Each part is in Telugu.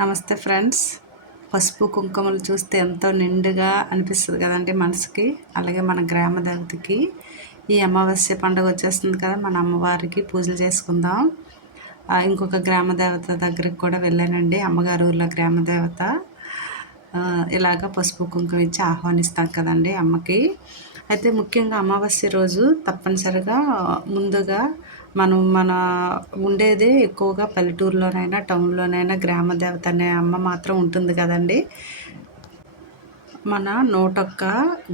నమస్తే ఫ్రెండ్స్. పసుపు కుంకుమలు చూస్తే ఎంతో నిండుగా అనిపిస్తుంది కదండి మనసుకి. అలాగే మన గ్రామ దేవతకి ఈ అమావాస్య పండుగ వచ్చేస్తుంది కదా మన అమ్మవారికి పూజలు చేసుకుందాం. ఇంకొక గ్రామ దేవత దగ్గరికి కూడా వెళ్ళానండి. అమ్మగారు ఊర్లో గ్రామ దేవత. ఇలాగ పసుపు కుంకుమ ఇచ్చి ఆహ్వానిస్తాం కదండి అమ్మకి. అయితే ముఖ్యంగా అమావాస్య రోజు తప్పనిసరిగా ముందుగా మనం మన ఉండేది ఎక్కువగా పల్లెటూరులోనైనా టౌన్లోనైనా గ్రామ దేవత అనే అమ్మ మాత్రం ఉంటుంది కదండి. మన నూటొక్క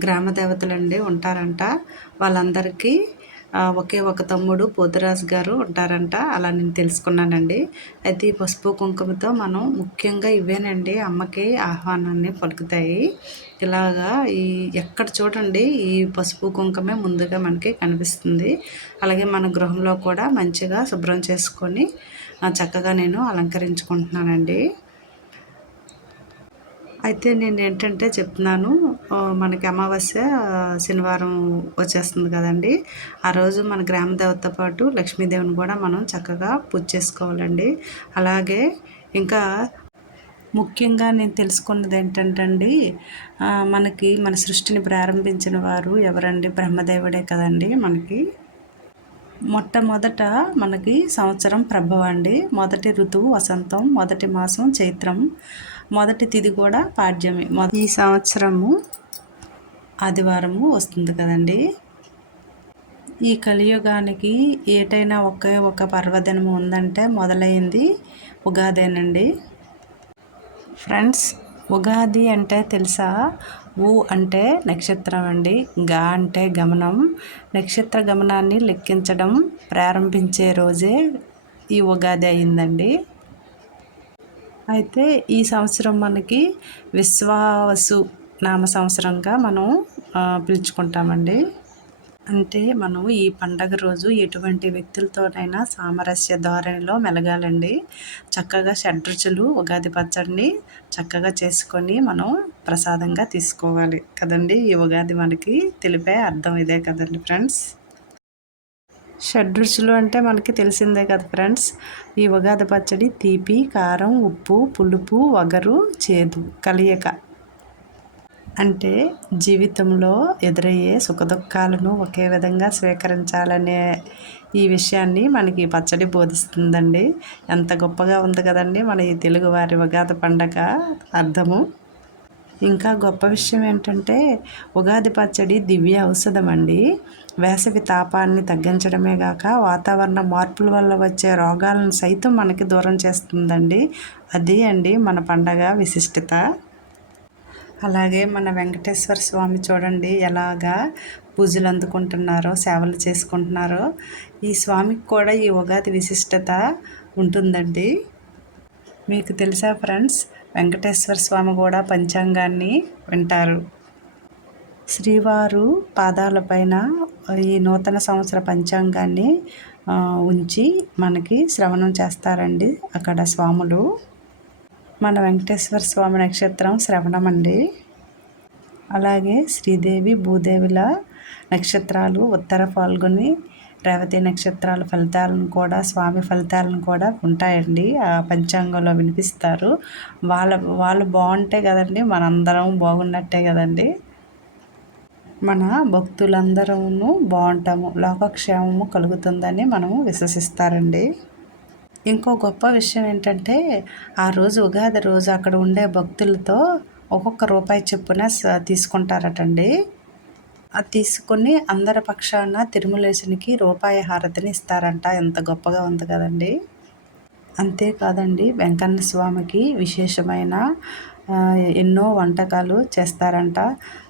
గ్రామ దేవతలండి ఉంటారంట. వాళ్ళందరికీ ఒకే ఒక తమ్ముడు పోతురాజు గారు ఉంటారంట. అలా నేను తెలుసుకున్నానండి. అయితే ఈ పసుపు కుంకుమతో మనం ముఖ్యంగా ఇవేనండి. అమ్మకి ఆహ్వానాన్ని పలుకుతాయి. ఇలాగా ఈ ఎక్కడ చూడండి ఈ పసుపు కుంకుమే ముందుగా మనకి కనిపిస్తుంది. అలాగే మన గృహంలో కూడా మంచిగా శుభ్రం చేసుకొని చక్కగా నేను అలంకరించుకుంటున్నానండి. అయితే నేను ఏంటంటే చెప్తున్నాను మనకి అమావాస్య శనివారం వచ్చేస్తుంది కదండి. ఆ రోజు మన గ్రామ దేవతతో పాటు లక్ష్మీదేవిని కూడా మనం చక్కగా పూజ చేసుకోవాలండి. అలాగే ఇంకా ముఖ్యంగా నేను తెలుసుకున్నది ఏంటంటే అండి మనకి మన సృష్టిని ప్రారంభించిన వారు ఎవరండి? బ్రహ్మదేవుడే కదండి మనకి. మొట్టమొదట మనకి సంవత్సరం ప్రభవ అండి మొదటి ఋతువు వసంతం మొదటి మాసం చైత్రం. మొదటి తిది కూడా పాడ్యమే. ఈ సంవత్సరము ఆదివారము వస్తుంది కదండి. ఈ కలియుగానికి ఏటైనా ఒకే ఒక పర్వదినం ఉందంటే మొదలైంది ఉగాదేనండి. ఫ్రెండ్స్ ఉగాది అంటే తెలుసా? ఊ అంటే నక్షత్రం అండి. గా అంటే గమనం. నక్షత్ర గమనాన్ని లెక్కించడం ప్రారంభించే రోజే ఈ ఉగాది అయిందండి. అయితే ఈ సంవత్సరం మనకి విశ్వావసు నామ సంవత్సరంగా మనం పిలుచుకుంటామండి. అంటే మనం ఈ పండగ రోజు ఎటువంటి వ్యక్తులతోనైనా సామరస్య ధోరణిలో మెలగాలండి. చక్కగా షడ్రుచులు ఉగాది పచ్చడిని చక్కగా చేసుకొని మనం ప్రసాదంగా తీసుకోవాలి కదండి. ఈ ఉగాది మనకి తెలిపే అర్థం ఇదే కదండి ఫ్రెండ్స్. షడ్రుచులు అంటే మనకి తెలిసిందే కదా ఫ్రెండ్స్. ఈ ఉగాది పచ్చడి తీపి కారం ఉప్పు పులుపు వగరు చేదు కలియక. అంటే జీవితంలో ఎదురయ్యే సుఖదుఖాలను ఒకే విధంగా స్వీకరించాలనే ఈ విషయాన్ని మనకి పచ్చడి బోధిస్తుందండి. ఎంత గొప్పగా ఉంది కదండి మన ఈ తెలుగువారి ఉగాది పండగ అర్థము. ఇంకా గొప్ప విషయం ఏంటంటే ఉగాది పచ్చడి దివ్య ఔషధం అండి వేసవి తాపాన్ని తగ్గించడమే కాక వాతావరణ మార్పుల వల్ల వచ్చే రోగాలను సైతం మనకి దూరం చేస్తుందండి. అది అండి మన పండగ విశిష్టత. అలాగే మన వెంకటేశ్వర స్వామి చూడండి ఎలాగా పూజలు అందుకుంటున్నారో సేవలు చేసుకుంటున్నారో ఈ స్వామికి కూడా ఈ ఉగాది విశిష్టత ఉంటుందండి. మీకు తెలుసా ఫ్రెండ్స్? వెంకటేశ్వర స్వామి కూడా పంచాంగాన్ని వింటారు. శ్రీవారు పాదాలపైన ఈ నూతన సంవత్సర పంచాంగాన్ని ఉంచి మనకి శ్రవణం చేస్తారండి అక్కడ స్వాములు. మన వెంకటేశ్వర స్వామి నక్షత్రం శ్రవణం అండి అలాగే శ్రీదేవి భూదేవిల నక్షత్రాలు ఉత్తర పాల్గొని రేవతి నక్షత్రాల ఫలితాలను కూడా స్వామి ఫలితాలను కూడా ఉంటాయండి. ఆ పంచాంగంలో వినిపిస్తారు. వాళ్ళ వాళ్ళు బాగుంటే కదండి మనందరం బాగున్నట్టే కదండి. మన భక్తులందరము బాగుంటాము లోకక్షేమము కలుగుతుందని మనము విశ్వసిస్తారండి. ఇంకో గొప్ప విషయం ఏంటంటే ఆ రోజు ఉగాది రోజు అక్కడ ఉండే భక్తులతో ఒక్కొక్క రూపాయి చొప్పున తీసుకుంటారటండి. అది తీసుకొని అందరి పక్షాన తిరుమలేశునికి రూపాయి హారతిని ఇస్తారంట. ఎంత గొప్పగా ఉంది కదండి. అంతేకాదండి వెంకన్న స్వామికి విశేషమైన ఎన్నో వంటకాలు చేస్తారంట.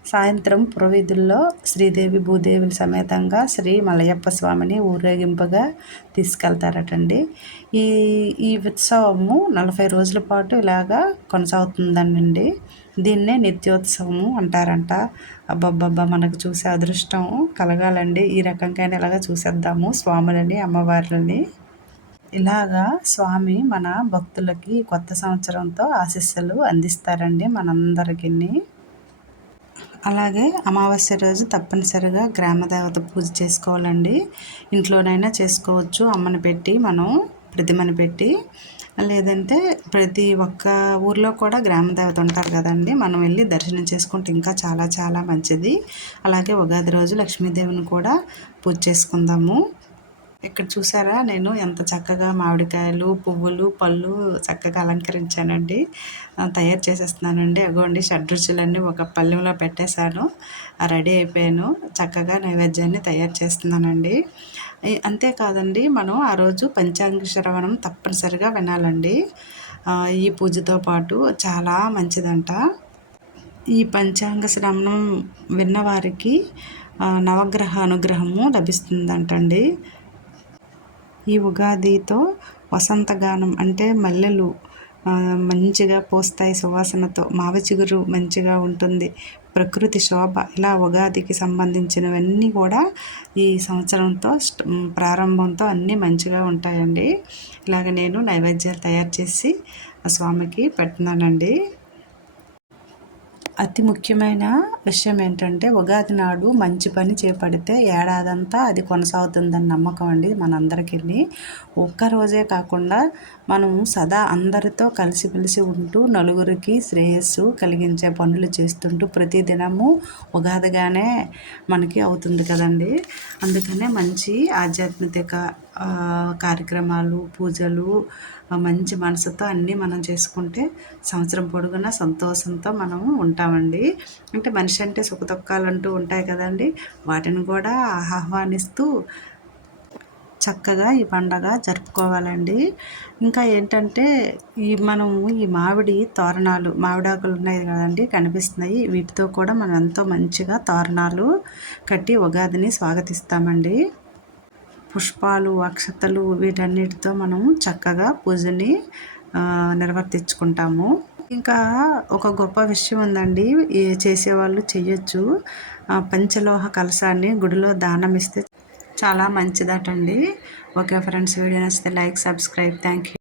సాయంత్రం పురవీధుల్లో శ్రీదేవి భూదేవుల సమేతంగా శ్రీ మలయప్ప స్వామిని ఊరేగింపుగా తీసుకెళ్తారటండి. ఈ ఈ ఉత్సవము నలభై రోజుల పాటు ఇలాగా కొనసాగుతుందండి దీన్నే నిత్యోత్సవము అంటారంట. అబ్బబ్బబ్బా మనకు చూసే అదృష్టం కలగాలండి. ఈ రకంగా ఇలాగా చూసేద్దాము స్వాములని అమ్మవార్లని. ఇలాగా స్వామి మన భక్తులకి కొత్త సంవత్సరంతో ఆశీస్సులు అందిస్తారండి మనందరికీ అలాగే అమావాస్య రోజు తప్పనిసరిగా గ్రామదేవత పూజ చేసుకోవాలండి. ఇంట్లోనైనా చేసుకోవచ్చు. అమ్మని పెట్టి మనం ప్రతిమని పెట్టి. లేదంటే ప్రతి ఒక్క ఊర్లో కూడా గ్రామ దేవత ఉంటారు కదండి. మనం వెళ్ళి దర్శనం చేసుకుంటే ఇంకా చాలా చాలా మంచిది. అలాగే ఉగాది రోజు లక్ష్మీదేవిని కూడా పూజ చేసుకుందాము. ఇక్కడ చూసారా? నేను ఎంత చక్కగా మామిడికాయలు పువ్వులు పళ్ళు చక్కగా అలంకరించానండి. తయారు చేసేస్తున్నానండి. అగోండి షడ్రుచులన్నీ ఒక పళ్ళెంలో పెట్టేశాను. రెడీ అయిపోయాను. చక్కగా నైవేద్యాన్ని తయారు చేస్తున్నానండి. అంతేకాదండి మనం ఆ రోజు పంచాంగ శ్రవణం తప్పనిసరిగా వినాలండి. ఈ పూజతో పాటు చాలా మంచిదంట. ఈ పంచాంగ శ్రవణం విన్నవారికి నవగ్రహ అనుగ్రహము లభిస్తుందంటండి. ఈ ఉగాదితో వసంతగానం అంటే మల్లెలు మంచిగా పోస్తాయి సువాసనతో. మావ చిగురు మంచిగా ఉంటుంది. ప్రకృతి శోభ. ఇలా ఉగాదికి సంబంధించినవన్నీ కూడా ఈ సంవత్సరంతో ప్రారంభంతో అన్నీ మంచిగా ఉంటాయండి. ఇలాగ నేను నైవేద్యాలు తయారు చేసి స్వామికి పెట్టినానండి అతి ముఖ్యమైన విషయం ఏంటంటే ఉగాది నాడు మంచి పని చేపడితే ఏడాదంతా అది కొనసాగుతుందని నమ్మకం అండి మనందరికీ ఒక్కరోజే కాకుండా మనం సదా అందరితో కలిసిమెలిసి ఉంటూ నలుగురికి శ్రేయస్సు కలిగించే పనులు చేస్తుంటూ ప్రతిదినము ఉగాదిగానే మనకి అవుతుంది కదండి. అందుకనే మంచి ఆధ్యాత్మిక కార్యక్రమాలు పూజలు మంచి మనసుతో అన్నీ మనం చేసుకుంటే సంవత్సరం పొడుగునా సంతోషంతో మనం ఉంటామండి. అంటే మనిషి అంటే సుఖదుఖాలంటూ ఉంటాయి కదండి. వాటిని కూడా ఆహ్వానిస్తూ చక్కగా ఈ పండగ జరుపుకోవాలండి. ఇంకా ఏంటంటే ఈ మనము ఈ మామిడి తోరణాలు మామిడాకులు ఉన్నాయి కదండి కనిపిస్తున్నాయి. వీటితో కూడా మనం ఎంతో మంచిగా తోరణాలు కట్టి ఉగాదిని స్వాగతిస్తామండి. పుష్పాలు అక్షతలు వీటన్నిటితో మనం చక్కగా పూజని నిర్వర్తించుకుంటాము. ఇంకా ఒక గొప్ప విషయం ఉందండి. చేసేవాళ్ళు చెయ్యొచ్చు. పంచలోహ కలసాన్ని గుడిలో దానం ఇస్తే చాలా మంచిదటండి. ఓకే ఫ్రెండ్స్ వీడియో నచ్చితే లైక్ సబ్స్క్రైబ్. Thank you